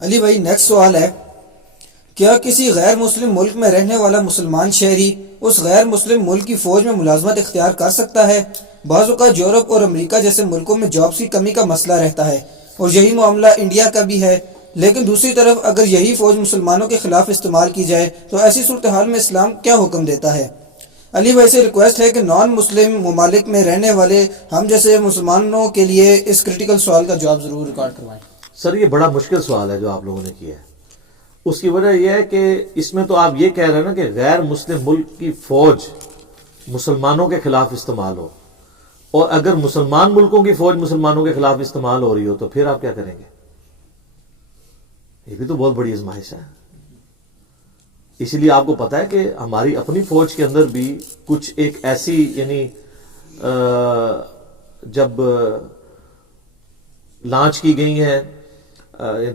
علی بھائی نیکسٹ سوال ہے، کیا کسی غیر مسلم ملک میں رہنے والا مسلمان شہری اس غیر مسلم ملک کی فوج میں ملازمت اختیار کر سکتا ہے؟ بعض اوقات یورپ اور امریکہ جیسے ملکوں میں جابس کی کمی کا مسئلہ رہتا ہے، اور یہی معاملہ انڈیا کا بھی ہے، لیکن دوسری طرف اگر یہی فوج مسلمانوں کے خلاف استعمال کی جائے تو ایسی صورتحال میں اسلام کیا حکم دیتا ہے؟ علی بھائی سے ریکویسٹ ہے کہ نان مسلم ممالک میں رہنے والے ہم جیسے مسلمانوں کے لیے اس کریٹیکل سوال کا جواب ضرور ریکارڈ کروائیں۔ سر یہ بڑا مشکل سوال ہے جو آپ لوگوں نے کیا ہے۔ اس کی وجہ یہ ہے کہ اس میں تو آپ یہ کہہ رہے ہیں نا کہ غیر مسلم ملک کی فوج مسلمانوں کے خلاف استعمال ہو، اور اگر مسلمان ملکوں کی فوج مسلمانوں کے خلاف استعمال ہو رہی ہو تو پھر آپ کیا کریں گے؟ یہ بھی تو بہت بڑی آزمائش ہے۔ اسی لیے آپ کو پتا ہے کہ ہماری اپنی فوج کے اندر بھی کچھ ایک ایسی یعنی جب لانچ کی گئی ہیں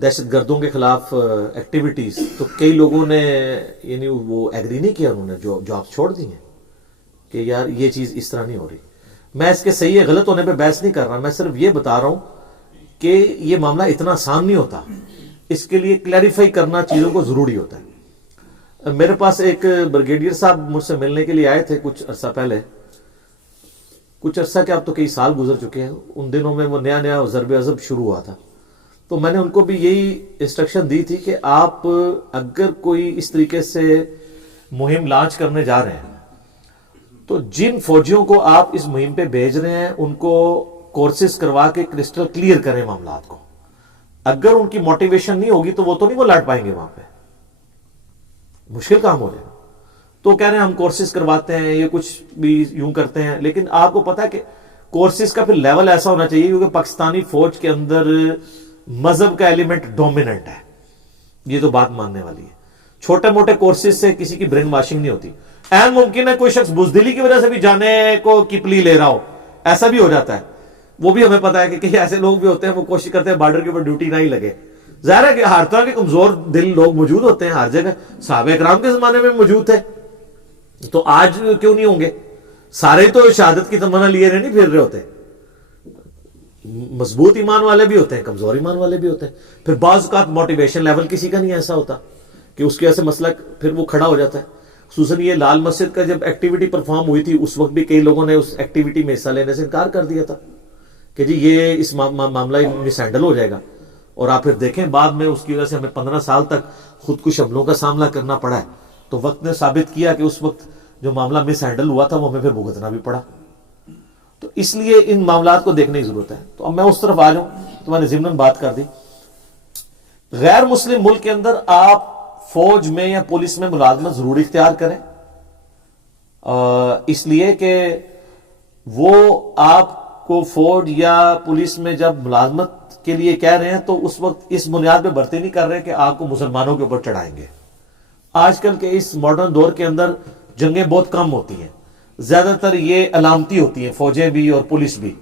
دہشت گردوں کے خلاف ایکٹیویٹیز، تو کئی لوگوں نے یعنی وہ ایگری نہیں کیا، انہوں نے جو جاب چھوڑ دی ہیں کہ یار یہ چیز اس طرح نہیں ہو رہی۔ میں اس کے صحیح ہے غلط ہونے پہ بحث نہیں کر رہا، میں صرف یہ بتا رہا ہوں کہ یہ معاملہ اتنا آسان نہیں ہوتا، اس کے لیے کلیریفائی کرنا چیزوں کو ضروری ہوتا ہے۔ میرے پاس ایک بریگیڈیئر صاحب مجھ سے ملنے کے لیے آئے تھے کچھ عرصہ پہلے، کچھ عرصہ کیا اب تو کئی سال گزر چکے ہیں، ان دنوں میں وہ نیا ضرب عضب شروع ہوا تھا، تو میں نے ان کو بھی یہی انسٹرکشن دی تھی کہ آپ اگر کوئی اس طریقے سے مہم لانچ کرنے جا رہے ہیں تو جن فوجیوں کو آپ اس مہم پہ بھیج رہے ہیں ان کو کورسز کروا کے کرسٹل کلیئر کریں معاملات کو۔ اگر ان کی موٹیویشن نہیں ہوگی تو وہ تو نہیں وہ لڑ پائیں گے، وہاں پہ مشکل کام ہو جائے گا۔ تو کہہ رہے ہیں ہم کورسز کرواتے ہیں، یہ کچھ بھی یوں کرتے ہیں، لیکن آپ کو پتا ہے کہ کورسز کا پھر لیول ایسا ہونا چاہیے کیونکہ پاکستانی فوج کے اندر مذہب کا ایلیمنٹ ڈومیننٹ ہے، یہ تو بات ماننے والی ہے۔ چھوٹے موٹے کورسز سے کسی کی برین واشنگ نہیں ہوتی۔ این ممکن ہے کوئی شخص بزدلی کی وجہ سے بھی جانے کو کی پلی لے رہا ہو، ایسا بھی ہو جاتا ہے، وہ بھی ہمیں پتا ہے کہ کئی ایسے لوگ بھی ہوتے ہیں وہ کوشش کرتے ہیں بارڈر کے اوپر ڈیوٹی نہ ہی لگے۔ ظاہر ہے کہ ہر طرح کے کمزور دل لوگ موجود ہوتے ہیں ہر جگہ، صحابہ کرام کے زمانے میں موجود تھے تو آج کیوں نہیں ہوں گے؟ سارے تو شہادت کی تمنا لیے نہیں پھر رہے ہوتے، مضبوط ایمان والے بھی ہوتے ہیں، کمزور ایمان والے بھی ہوتے ہیں۔ پھر بعض اوقات موٹیویشن لیول کسی کا نہیں ایسا ہوتا کہ اس کی وجہ سے مسئلہ پھر وہ کھڑا ہو جاتا ہے۔ خصوصاً یہ لال مسجد کا جب ایکٹیویٹی پرفارم ہوئی تھی اس وقت بھی کئی لوگوں نے اس ایکٹیویٹی میں حصہ لینے سے انکار کر دیا تھا کہ جی یہ اس معاملہ مس ہینڈل ہو جائے گا، اور آپ پھر دیکھیں بعد میں اس کی وجہ سے ہمیں 15 سال تک خودکش حملوں کا سامنا کرنا پڑا ہے۔ تو وقت نے ثابت کیا کہ اس وقت جو معاملہ مس ہینڈل ہوا تھا وہ ہمیں پھر بھگتنا بھی پڑا۔ تو اس لیے ان معاملات کو دیکھنے کی ضرورت ہے۔ تو اب میں اس طرف آ جاؤں تو میں نے ضمناً بات کر دی، غیر مسلم ملک کے اندر آپ فوج میں یا پولیس میں ملازمت ضروری اختیار کریں، اس لیے کہ وہ آپ کو فوج یا پولیس میں جب ملازمت کے لیے کہہ رہے ہیں تو اس وقت اس بنیاد پہ بھرتی نہیں کر رہے کہ آپ کو مسلمانوں کے اوپر چڑھائیں گے۔ آج کل کے اس ماڈرن دور کے اندر جنگیں بہت کم ہوتی ہیں، زیادہ تر یہ علامتی ہوتی ہیں، فوجیں بھی اور پولیس بھی۔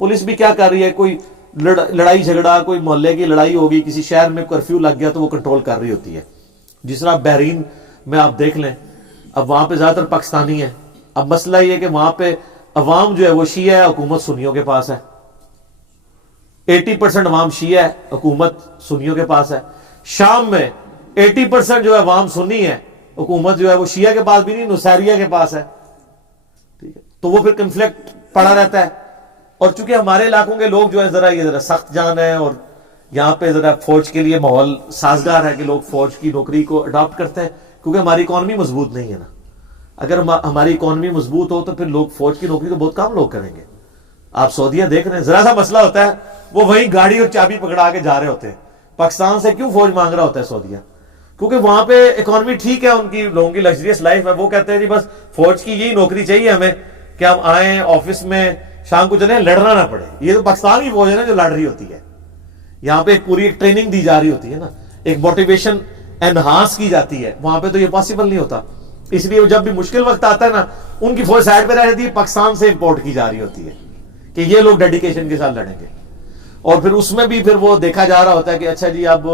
پولیس بھی کیا کر رہی ہے، کوئی لڑائی جھگڑا، کوئی محلے کی لڑائی ہوگی، کسی شہر میں کرفیو لگ گیا تو وہ کنٹرول کر رہی ہوتی ہے۔ جس طرح بحرین میں آپ دیکھ لیں، اب وہاں پہ زیادہ تر پاکستانی ہیں، اب مسئلہ یہ کہ وہاں پہ عوام جو ہے وہ شیعہ ہے، حکومت سنیوں کے پاس ہے، 80% عوام شیعہ ہے، حکومت سنیوں کے پاس ہے۔ شام میں 80% جو ہے عوام سنی ہے، حکومت جو ہے وہ شیعہ کے پاس بھی نہیں، نصیریہ کے پاس ہے، ٹھیک ہے؟ تو وہ پھر کنفلکٹ پڑا رہتا ہے۔ اور چونکہ ہمارے علاقوں کے لوگ جو ہے ذرا سخت جان ہے، اور یہاں پہ ذرا فوج کے لیے ماحول سازگار ہے کہ لوگ فوج کی نوکری کو اڈاپٹ کرتے ہیں، کیونکہ ہماری اکانومی مضبوط نہیں ہے نا۔ اگر ہماری اکانومی مضبوط ہو تو پھر لوگ فوج کی نوکری تو بہت کم لوگ کریں گے۔ آپ سعودیہ دیکھ رہے ہیں، ذرا سا مسئلہ ہوتا ہے وہ وہیں گاڑی اور چابی پکڑا کے جا رہے ہوتے ہیں۔ پاکستان سے کیوں فوج مانگ رہا ہوتا ہے سعودیہ؟ کیونکہ وہاں پہ اکانومی ٹھیک ہے، ان کی لوگوں کی لگژریس لائف ہے، وہ کہتے ہیں جی بس فوج کی یہی نوکری چاہیے ہمیں کہ ہم آئیں آفس میں شام کو چلیں، لڑنا نہ پڑے۔ یہ تو پاکستان کی فوج ہے نا جو لڑ رہی ہوتی ہے، یہاں پہ ایک پوری ایک ٹریننگ دی جا رہی ہوتی ہے نا، ایک موٹیویشن انہانس کی جاتی ہے، وہاں پہ تو یہ پاسبل نہیں ہوتا۔ اس لیے جب بھی مشکل وقت آتا ہے نا، ان کی فوج سائڈ پہ رہتی ہے، پاکستان سے امپورٹ کی جا رہی ہوتی ہے کہ یہ لوگ ڈیڈیکیشن کے ساتھ لڑیں گے۔ اور پھر اس میں بھی پھر وہ دیکھا جا رہا ہوتا ہے کہ اچھا جی اب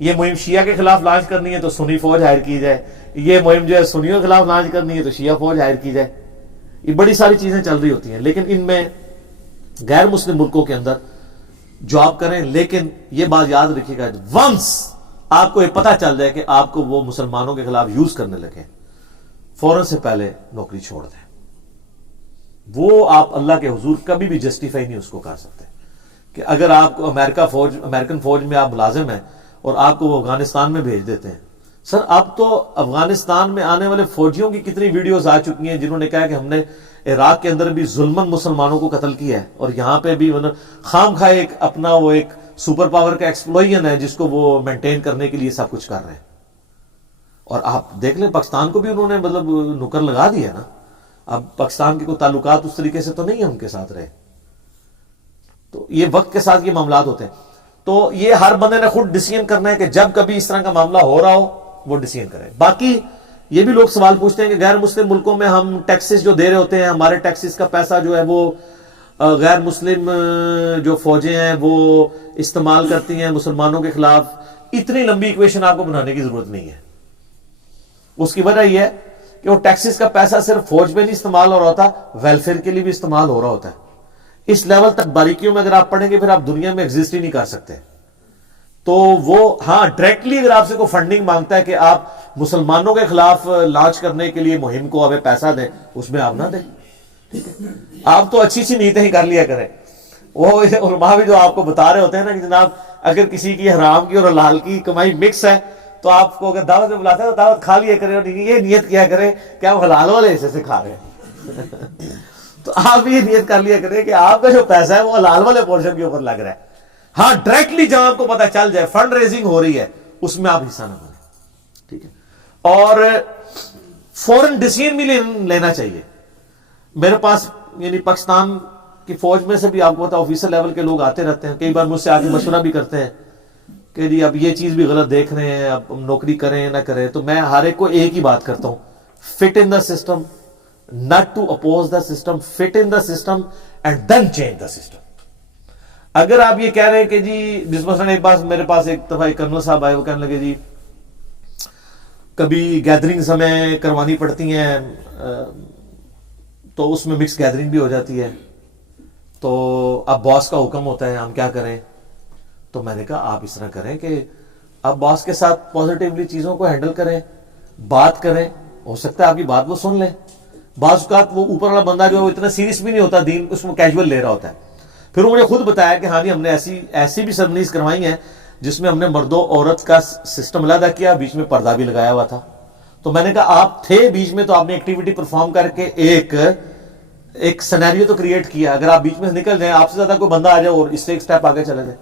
یہ مہم شیعہ کے خلاف لانچ کرنی ہے تو سنی فوج ہائر کی جائے، یہ مہم جو ہے سنیوں کے خلاف لانچ کرنی ہے تو شیعہ فوج ہائر کی جائے۔ یہ بڑی ساری چیزیں چل رہی ہوتی ہیں، لیکن ان میں غیر مسلم ملکوں کے اندر جاب کریں، لیکن یہ بات یاد رکھیے گا، ونس آپ کو یہ پتا چل جائے کہ آپ کو وہ مسلمانوں کے خلاف یوز کرنے لگے، فوراً سے پہلے نوکری چھوڑ دیں. وہ آپ اللہ کے حضور کبھی بھی جسٹیفائی نہیں اس کو کر سکتے کہ اگر آپ کو امریکن فوج میں آپ ملازم ہیں اور آپ کو وہ افغانستان میں بھیج دیتے ہیں. سر اب تو افغانستان میں آنے والے فوجیوں کی کتنی ویڈیوز آ چکی ہیں جنہوں نے کہا کہ ہم نے عراق کے اندر بھی ظلمن مسلمانوں کو قتل کیا ہے، اور یہاں پہ بھی خام خواہ ایک اپنا وہ ایک سپر پاور کا ایکسپلوژن ہے جس کو وہ مینٹین کرنے کے لیے سب کچھ کر رہے ہیں. اور آپ دیکھ لیں پاکستان کو بھی انہوں نے مطلب نکر لگا دیا نا. اب پاکستان کے کوئی تعلقات اس طریقے سے تو نہیں ہیں ان کے ساتھ رہے. تو یہ وقت کے ساتھ یہ معاملات ہوتے ہیں. تو یہ ہر بندے نے خود ڈیسیژن کرنا ہے کہ جب کبھی اس طرح کا معاملہ ہو رہا ہو وہ ڈیسیژن کرے. باقی یہ بھی لوگ سوال پوچھتے ہیں کہ غیر مسلم ملکوں میں ہم ٹیکسز جو دے رہے ہوتے ہیں، ہمارے ٹیکسز کا پیسہ جو ہے وہ غیر مسلم جو فوجیں ہیں وہ استعمال کرتی ہیں مسلمانوں کے خلاف. اتنی لمبی ایکویشن آپ کو بنانے کی ضرورت نہیں ہے. اس کی وجہ یہ ہے کہ وہ ٹیکسز کا پیسہ صرف فوج میں نہیں استعمال ہو رہا ہوتا، ویلفیئر کے لیے بھی استعمال ہو رہا ہوتا ہے. اس لیول تک باریکیوں میں اگر آپ پڑھیں گے پھر آپ دنیا میں ایگزسٹ ہی نہیں کر سکتے. تو وہ ہاں ڈائریکٹلی اگر آپ سے کوئی فنڈنگ مانگتا ہے کہ آپ مسلمانوں کے خلاف لانچ کرنے کے لیے مہم کو ہمیں پیسہ دیں، اس میں آپ نہ دیں. آپ تو اچھی سی نیتیں ہی کر لیا کریں. وہ علماء بھی جو آپ کو بتا رہے ہوتے ہیں نا کہ جناب اگر کسی کی حرام کی اور حلال کی کمائی مکس ہے تو آپ کو اگر دعوت میں بلاتے ہیں تو دعوت کھا لیا کرے، اور یہ نیت کیا کرے کہ ہم حلال والے حصے سے کھا رہے ہیں. تو آپ یہ نیت کر لیا کریں کہ آپ کا جو پیسہ ہے وہ حلال والے پورشن کے اوپر لگ رہا ہے. ہاں ڈائریکٹلی جب آپ کو پتا چل جائے فنڈ ریزنگ ہو رہی ہے اس میں آپ حصہ نہ بنیں. ٹھیک ہے. اور فوراً ڈیسیژن بھی لینا چاہیے. میرے پاس یعنی پاکستان کی فوج میں سے بھی آپ کو پتا آفیسر لیول کے لوگ آتے رہتے ہیں، کئی بار مجھ سے آگے مشورہ بھی کرتے ہیں کہ جی اب یہ چیز بھی غلط دیکھ رہے ہیں، اب نوکری کریں نہ کریں. تو میں ہر ایک کو ایک ہی بات کرتا ہوں، fit in the system, not to oppose the system, fit in the system and then change the system. اگر آپ یہ کہہ رہے ہیں کہ جی جس مثلا ایک بات میرے پاس ایک دفعہ ایک کرنل صاحب آئے، وہ کہنے لگے جی کبھی گیدرنگز ہمیں کروانی پڑتی ہیں تو اس میں مکس گیدرنگ بھی ہو جاتی ہے، تو اب باس کا حکم ہوتا ہے ہم کیا کریں. تو میں نے کہا آپ اس طرح کریں کہ آپ باس کے ساتھ پازیٹیولی چیزوں کو ہینڈل کریں، بات کریں، ہو سکتا ہے آپ کی بات وہ سن لیں. بعض اوقات وہ اوپر والا بندہ جو ہے وہ اتنا سیریس بھی نہیں ہوتا، دین اس میں کیجول لے رہا ہوتا ہے. پھر انہوں نے خود بتایا کہ ہاں جی ہم نے ایسی بھی سرمنیز کروائی ہیں جس میں ہم نے مرد و عورت کا سسٹم علیحدہ کیا، بیچ میں پردہ بھی لگایا ہوا تھا. تو میں نے کہا آپ تھے بیچ میں تو آپ نے ایکٹیویٹی پرفارم کر کے ایک سینیریو تو کریٹ کیا. اگر آپ بیچ میں سے نکل جائیں، آپ سے زیادہ کوئی بندہ آ جائے اور اس سے ایک سٹیپ آگے چلے جائے.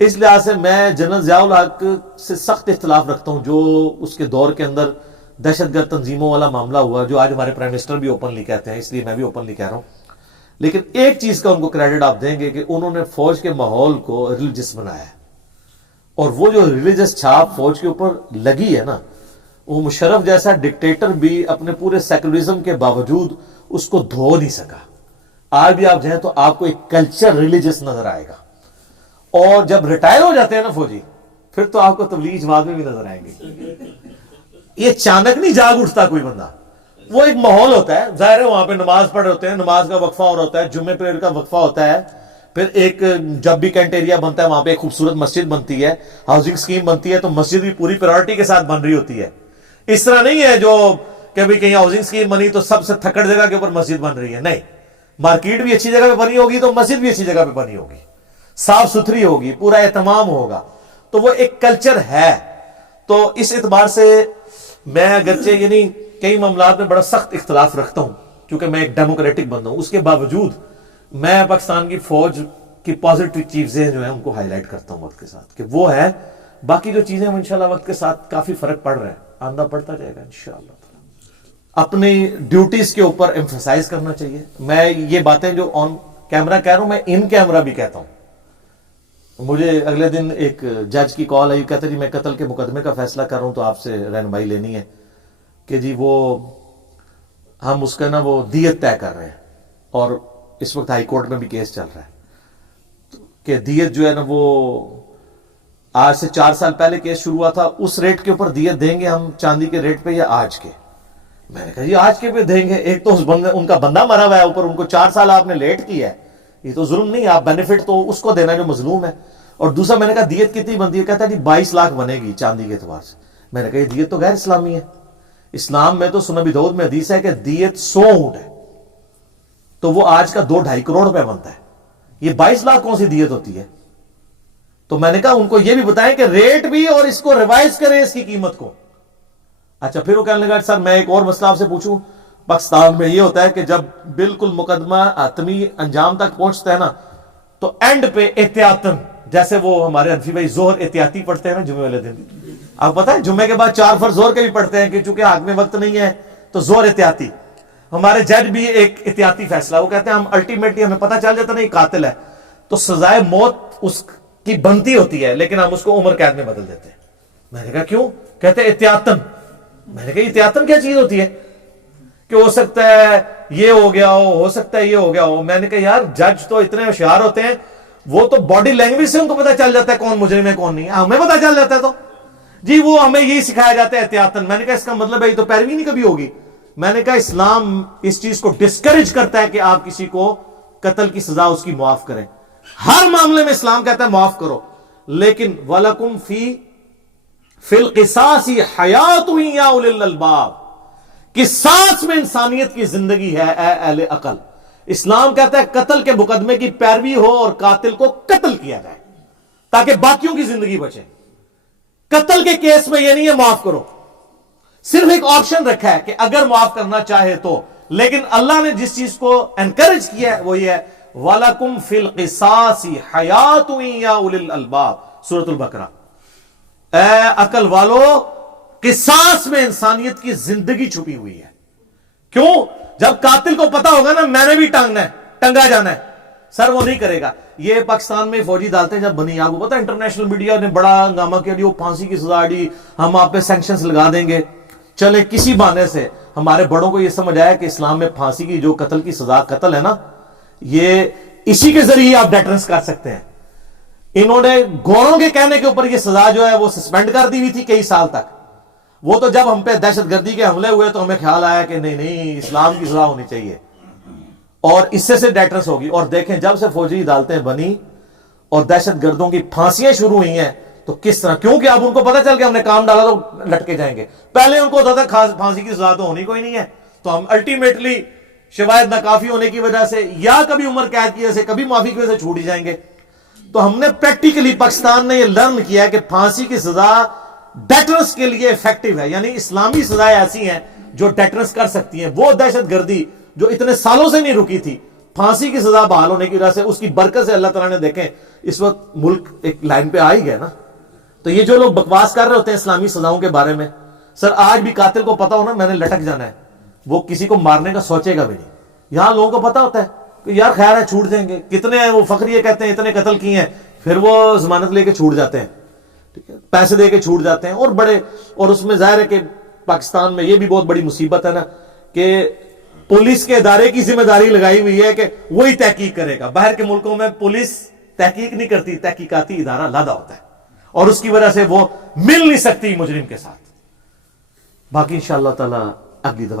اس لحاظ سے میں جنرل ضیاء الحق سے سخت اختلاف رکھتا ہوں. جو اس کے دور کے اندر دہشت گرد تنظیموں والا معاملہ ہوا، جو آج ہمارے پرائم منسٹر بھی اوپنلی کہتے ہیں، اس لیے میں بھی اوپنلی کہہ رہا ہوں. لیکن ایک چیز کا ان کو کریڈٹ آپ دیں گے کہ انہوں نے فوج کے ماحول کو ریلیجس بنایا ہے، اور وہ جو ریلیجس چھاپ فوج کے اوپر لگی ہے نا، وہ مشرف جیسا ڈکٹیٹر بھی اپنے پورے سیکولرزم کے باوجود اس کو دھو نہیں سکا. آج بھی آپ جائیں تو آپ کو ایک کلچر ریلیجس نظر آئے گا. اور جب ریٹائر ہو جاتے ہیں نا فوجی، پھر تو آپ کو تبلیغی جماعت میں بھی نظر آئیں گے. یہ اچانک نہیں جاگ اٹھتا کوئی بندہ، وہ ایک ماحول ہوتا ہے. ظاہر ہے وہاں پہ نماز پڑھ رہے ہوتے ہیں، نماز کا وقفہ ہو رہا ہوتا ہے، جمعے پریئر کا وقفہ ہوتا ہے، پھر ایک جب بھی کینٹ ایریا بنتا ہے وہاں پہ ایک خوبصورت مسجد بنتی ہے، ہاؤسنگ اسکیم بنتی ہے، تو مسجد بھی پوری پرائورٹی کے ساتھ بن رہی ہوتی ہے. اس طرح نہیں ہے جو کبھی کہیں ہاؤسنگ اسکیم بنی تو سب سے تھکڑ جگہ کے اوپر مسجد بن رہی ہے. نہیں، مارکیٹ بھی اچھی جگہ پہ بنی ہوگی تو مسجد بھی اچھی جگہ پہ بنی ہوگی، صاف ستھری ہوگی، پورا اہتمام ہوگا. تو وہ ایک کلچر ہے. تو اس اعتبار سے میں اگرچہ یعنی کئی معاملات میں بڑا سخت اختلاف رکھتا ہوں کیونکہ میں ایک ڈیموکریٹک بندہ ہوں، اس کے باوجود میں پاکستان کی فوج کی پازیٹیو چیزیں جو ہیں ان کو ہائی لائٹ کرتا ہوں وقت کے ساتھ کہ وہ ہے. باقی جو چیزیں انشاءاللہ وقت کے ساتھ کافی فرق پڑ رہا ہے، آندہ پڑتا جائے گا انشاءاللہ. اپنی ڈیوٹیز کے اوپر ایمفسائز کرنا چاہیے. میں یہ باتیں جو آن کیمرہ کہہ رہا ہوں میں ان کیمرہ بھی کہتا ہوں. مجھے اگلے دن ایک جج کی کال آئی، کہتے جی میں قتل کے مقدمے کا فیصلہ کر رہا ہوں تو آپ سے رہنمائی لینی ہے کہ جی وہ ہم اس کا نا وہ دیت طے کر رہے ہیں، اور اس وقت ہائی کورٹ میں بھی کیس چل رہا ہے کہ دیت جو ہے نا وہ آج سے 4 سال پہلے کیس شروع ہوا تھا، اس ریٹ کے اوپر دیت دیں گے ہم چاندی کے ریٹ پہ یا آج کے. میں نے کہا جی آج کے پہ دیں گے. ایک تو ان کا بندہ مرا ہوا ہے اوپر، ان کو 4 سال آپ نے لیٹ کیا ہے یہ تو ظلم نہیں, آپ بینیفٹ تو اس کو دینا جو مظلوم ہے. اور دوسرا میں نے کہا دیت کتنی بنتی ہے, کہتا ہے جی 22 لاکھ بنے گی چاندی کے اعتبار سے. میں نے کہا یہ دیت تو غیر اسلامی ہے. اسلام میں تو سنن ابی داؤد میں حدیث ہے کہ دیت 100 اونٹ ہے, تو وہ آج کا 2-2.5 کروڑ روپے بنتا ہے. یہ 22 لاکھ کون سی دیت ہوتی ہے؟ تو میں نے کہا ان کو یہ بھی بتائیں کہ ریٹ بھی اور اس کو ریوائز کریں اس کی قیمت کو. اچھا پھر وہ کہنے لگا سر میں ایک اور مسئلہ آپ سے پوچھوں, پاکستان میں یہ ہوتا ہے کہ جب بالکل مقدمہ حتمی انجام تک پہنچتا ہے نا, تو اینڈ پہ احتیاطاً, جیسے وہ ہمارے حنفی بھائی زہر احتیاطی پڑھتے ہیں نا جمعے والے دن, آپ پتہ ہے جمعے کے بعد 4 فرض زہر کے بھی پڑھتے ہیں کہ چونکہ ہاتھ میں وقت نہیں ہے تو زہر احتیاطی. ہمارے جج بھی ایک احتیاطی فیصلہ, وہ کہتے ہیں ہم الٹیمیٹلی ہمیں پتہ چل جاتا نہیں قاتل ہے تو سزائے موت اس کی بنتی ہوتی ہے, لیکن ہم اس کو عمر قید میں بدل دیتے ہیں. میں نے کہا کیوں؟ کہتے احتیاطاً. میں نے کہا احتیاطاً کیا چیز ہوتی ہے کہ ہو سکتا ہے یہ ہو گیا ہو سکتا ہے یہ ہو گیا ہو. میں نے کہا یار جج تو اتنے ہوشیار ہوتے ہیں, وہ تو باڈی لینگویج سے ان کو پتہ چل جاتا ہے کون مجرم ہے کون نہیں ہے, ہمیں پتہ چل جاتا ہے تو جی وہ ہمیں یہی سکھایا جاتا ہے احتیاطاً. میں نے کہا اس کا مطلب ہے یہ تو پیروی نہیں کبھی ہوگی. میں نے کہا اسلام اس چیز کو ڈسکریج کرتا ہے کہ آپ کسی کو قتل کی سزا اس کی معاف کریں. ہر معاملے میں اسلام کہتا ہے معاف کرو, لیکن وَلَكُمْ فِي الْقِصَاصِ حَيَاتٌ يَا أُولِي الْأَلْبَابِ, قصاص میں انسانیت کی زندگی ہے اے اہل عقل. اسلام کہتا ہے قتل کے مقدمے کی پیروی ہو اور قاتل کو قتل کیا جائے تاکہ باقیوں کی زندگی بچے. قتل کے کیس میں یہ نہیں ہے معاف کرو, صرف ایک آپشن رکھا ہے کہ اگر معاف کرنا چاہے تو, لیکن اللہ نے جس چیز کو انکریج کیا ہے وہ یہ ہے وَلَكُمْ فِي الْقِصَاصِ حَيَاتٌ يَا أُولِي الْأَلْبَابِ, سورۃ البقرہ. اے عقل والو, قصاص میں انسانیت کی زندگی چھپی ہوئی ہے. کیوں؟ جب قاتل کو پتا ہوگا نا میں نے بھی ٹنگا جانا ہے, سر وہ نہیں کرے گا. یہ پاکستان میں فوجی ڈالتے ہیں جب بنی, آپ کو پتا ہے انٹرنیشنل میڈیا نے بڑا ہنگامہ کیا, وہ پھانسی کی سزا دی, ہم آپ پہ سینکشنز لگا دیں گے. چلے کسی بہانے سے ہمارے بڑوں کو یہ سمجھ آیا کہ اسلام میں پھانسی کی جو قتل کی سزا قتل ہے نا, یہ اسی کے ذریعے آپ ڈیٹرنس کر سکتے ہیں. انہوں نے گوروں کے کہنے کے اوپر یہ سزا جو ہے وہ سسپینڈ کر دی ہوئی تھی کئی سال تک. وہ تو جب ہم پہ دہشت گردی کے حملے ہوئے تو ہمیں خیال آیا کہ نہیں اسلام کی سزا ہونی چاہیے اور اس سے ڈیٹرنس ہوگی. اور دیکھیں جب سے فوجی عدالتیں بنی اور دہشت گردوں کی پھانسیاں شروع ہوئی ہیں تو کس طرح, کیونکہ اب ان کو پتہ چل کے ہم نے کام ڈالا تو لٹکے جائیں گے. پہلے ان کو ہوتا تھا پھانسی کی سزا تو ہونی کوئی نہیں ہے, تو ہم الٹیمیٹلی شواہد ناکافی ہونے کی وجہ سے یا کبھی عمر قید کی وجہ سے کبھی معافی کی وجہ سے چھوٹ ہی جائیں گے. تو ہم نے پریکٹیکلی پاکستان نے یہ لرن کیا ہے کہ پھانسی کی سزا ڈیٹرنس کے لیے افیکٹو ہے, یعنی اسلامی سزائیں ایسی ہیں جو ڈیٹرنس کر سکتی ہیں. وہ دہشت گردی جو اتنے سالوں سے نہیں رکی تھی, پھانسی کی سزا بحال ہونے کی وجہ سے اس کی برکت سے اللہ تعالیٰ نے دیکھیں اس وقت ملک ایک لائن پہ آ ہی گیا نا. تو یہ جو لوگ بکواس کر رہے ہوتے ہیں اسلامی سزاؤں کے بارے میں, سر آج بھی قاتل کو پتا ہونا میں نے لٹک جانا ہے, وہ کسی کو مارنے کا سوچے گا بھی نہیں. یہاں لوگوں کو پتا ہوتا ہے کہ یار خیر ہے چھوٹ جائیں گے, کتنے ہیں وہ فخریہ کہتے ہیں اتنے قتل کیے ہیں, پھر وہ ضمانت لے کے چھوٹ جاتے ہیں, ٹھیک ہے, پیسے دے کے چھوٹ جاتے ہیں. اور بڑے, اور اس میں ظاہر ہے کہ پاکستان میں یہ بھی بہت بڑی مصیبت ہے نا کہ پولیس کے ادارے کی ذمہ داری لگائی ہوئی ہے کہ وہی تحقیق کرے گا. باہر کے ملکوں میں پولیس تحقیق نہیں کرتی, تحقیقاتی ادارہ علیحدہ ہوتا ہے اور اس کی وجہ سے وہ مل نہیں سکتی مجرم کے ساتھ. باقی انشاءاللہ تعالی اگلی دفعہ